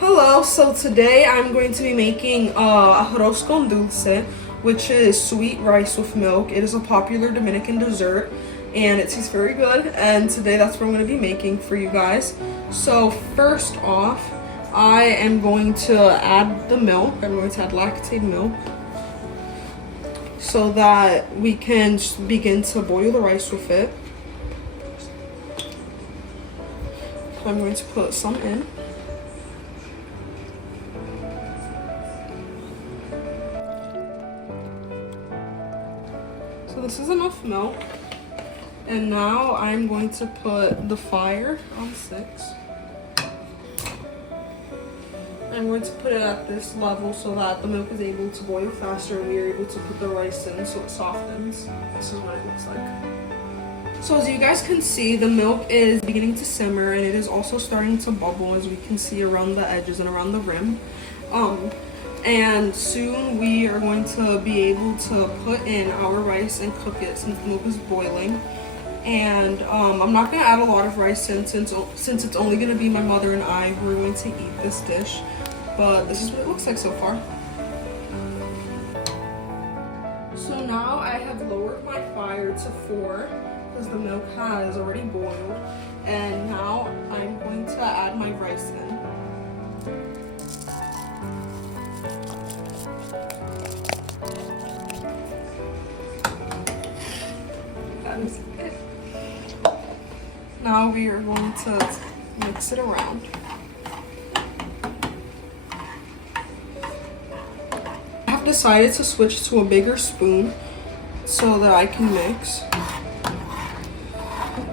Hello, so today I'm going to be making Arroz con Dulce, which is sweet rice with milk. It is a popular Dominican dessert and it tastes very good, and today that's what I'm going to be making for you guys. So first off, I am going to add the milk. I'm going to add lactate milk so that we can begin to boil the rice with it. So I'm going to put some in. So this is enough milk, and now I'm going to put the fire on 6. I'm going to put it at this level so that the milk is able to boil faster and we are able to put the rice in so it softens. This is what it looks like. So as you guys can see, the milk is beginning to simmer and it is also starting to bubble, as we can see around the edges and around the rim. And soon we are going to be able to put in our rice and cook it since the milk is boiling. And I'm not going to add a lot of rice since it's only going to be my mother and I who are going to eat this dish. But this is what it looks like so far. So now I have lowered my fire to 4 because the milk has already boiled. And now I'm going to add my rice in. Now we are going to mix it around. I have decided to switch to a bigger spoon so that I can mix.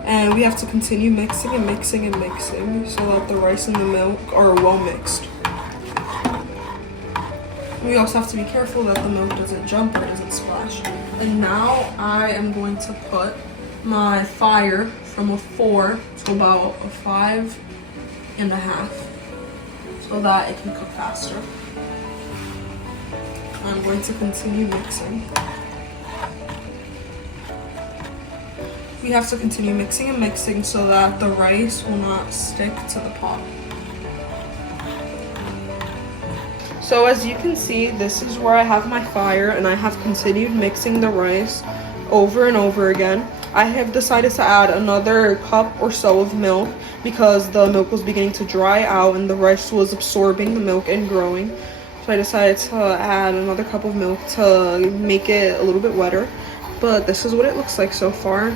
And we have to continue mixing and mixing and mixing so that the rice and the milk are well mixed. We also have to be careful that the milk doesn't jump or doesn't splash. And now I am going to put my fire from a 4 to about a 5.5 so that it can cook faster. I'm going to continue mixing. We have to continue mixing and mixing so that the rice will not stick to the pot. So as you can see, this is where I have my fire and I have continued mixing the rice over and over again. I have decided to add another cup or so of milk because the milk was beginning to dry out and the rice was absorbing the milk and growing. So I decided to add another cup of milk to make it a little bit wetter. But this is what it looks like so far.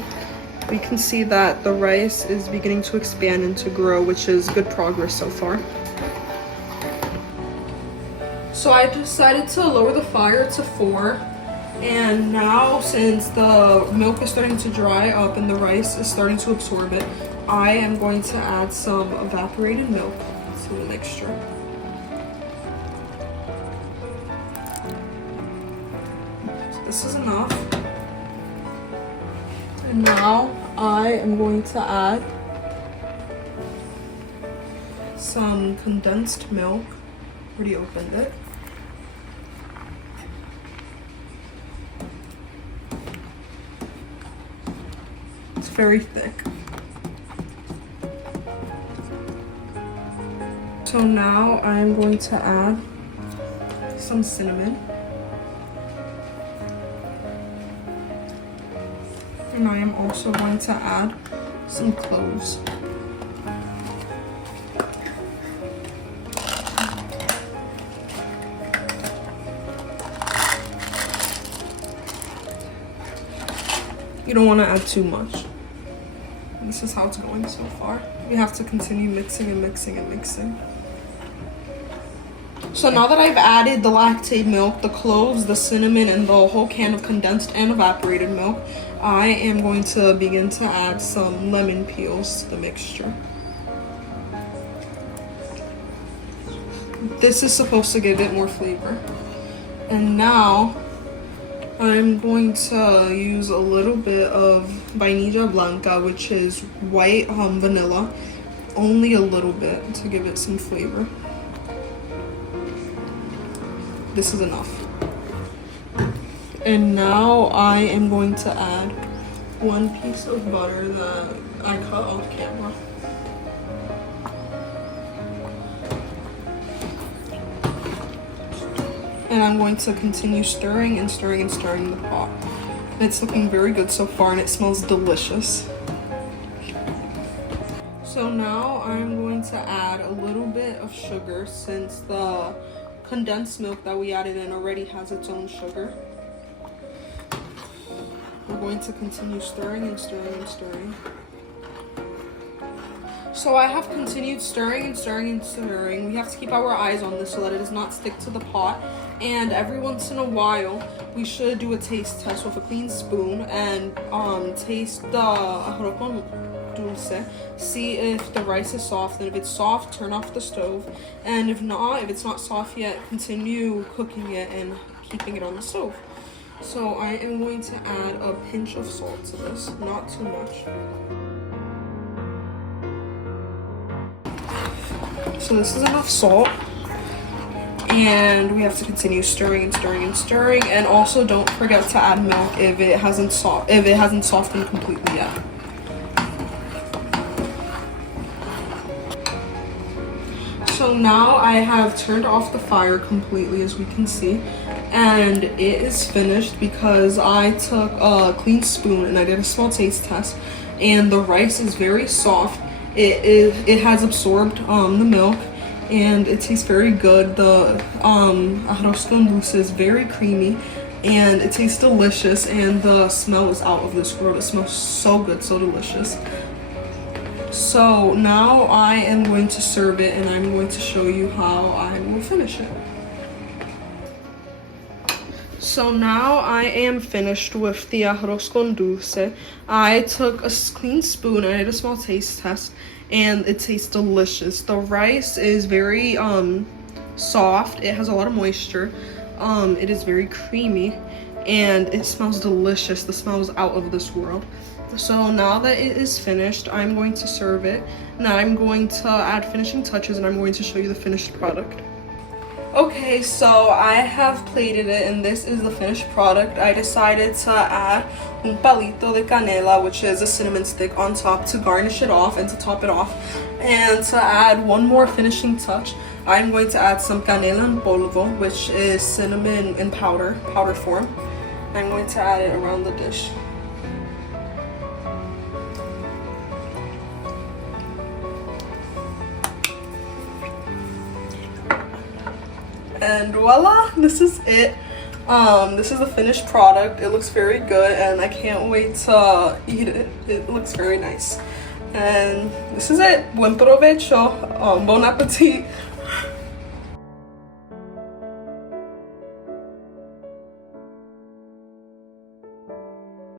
We can see that the rice is beginning to expand and to grow, which is good progress so far. So I decided to lower the fire to 4. And now, since the milk is starting to dry up and the rice is starting to absorb it, I am going to add some evaporated milk to the mixture. So this is enough. And now I am going to add some condensed milk. Already opened it. It's very thick. So now I'm going to add some cinnamon. And I am also going to add some cloves. You don't want to add too much. This is how it's going so far. We have to continue mixing and mixing and mixing. So now that I've added the lactate milk, the cloves, the cinnamon, and the whole can of condensed and evaporated milk, I am going to begin to add some lemon peels to the mixture. This is supposed to give it more flavor. And now I'm going to use a little bit of vainilla blanca, which is white vanilla, only a little bit to give it some flavor. This is enough. And now I am going to add 1 piece of butter that I cut off camera. And I'm going to continue stirring and stirring and stirring the pot. It's looking very good so far and it smells delicious. So now I'm going to add a little bit of sugar since the condensed milk that we added in already has its own sugar. We're going to continue stirring and stirring and stirring. So I have continued stirring and stirring and stirring. We have to keep our eyes on this so that it does not stick to the pot. And every once in a while, we should do a taste test with a clean spoon and taste the arroz con dulce. See if the rice is soft, and if it's soft, turn off the stove. And if it's not soft yet, continue cooking it and keeping it on the stove. So I am going to add a pinch of salt to this, not too much. So this is enough salt, and we have to continue stirring and stirring and stirring. And also, don't forget to add milk if it hasn't softened completely yet. So now I have turned off the fire completely, as we can see, and it is finished because I took a clean spoon and I did a small taste test, and the rice is very soft. It has absorbed the milk, and it tastes very good. The arroz con dulce is very creamy, and it tastes delicious, and the smell is out of this world. It smells so good, so delicious. So now I am going to serve it, and I'm going to show you how I will finish it. So now I am finished with the arroz con dulce. I took a clean spoon and I did a small taste test, and it tastes delicious. The rice is very soft. It has a lot of moisture. It is very creamy, and it smells delicious. The smell is out of this world. So now that it is finished, I'm going to serve it. Now I'm going to add finishing touches, and I'm going to show you the finished product. Okay, so I have plated it, and this is the finished product. I decided to add un palito de canela, which is a cinnamon stick, on top to garnish it off and to top it off. And to add one more finishing touch, I'm going to add some canela en polvo, which is cinnamon in powder form. I'm going to add it around the dish. And voila, this is it. This is the finished product. It looks very good, and I can't wait to eat it. It looks very nice. And this is it. Buen provecho. Bon appetit.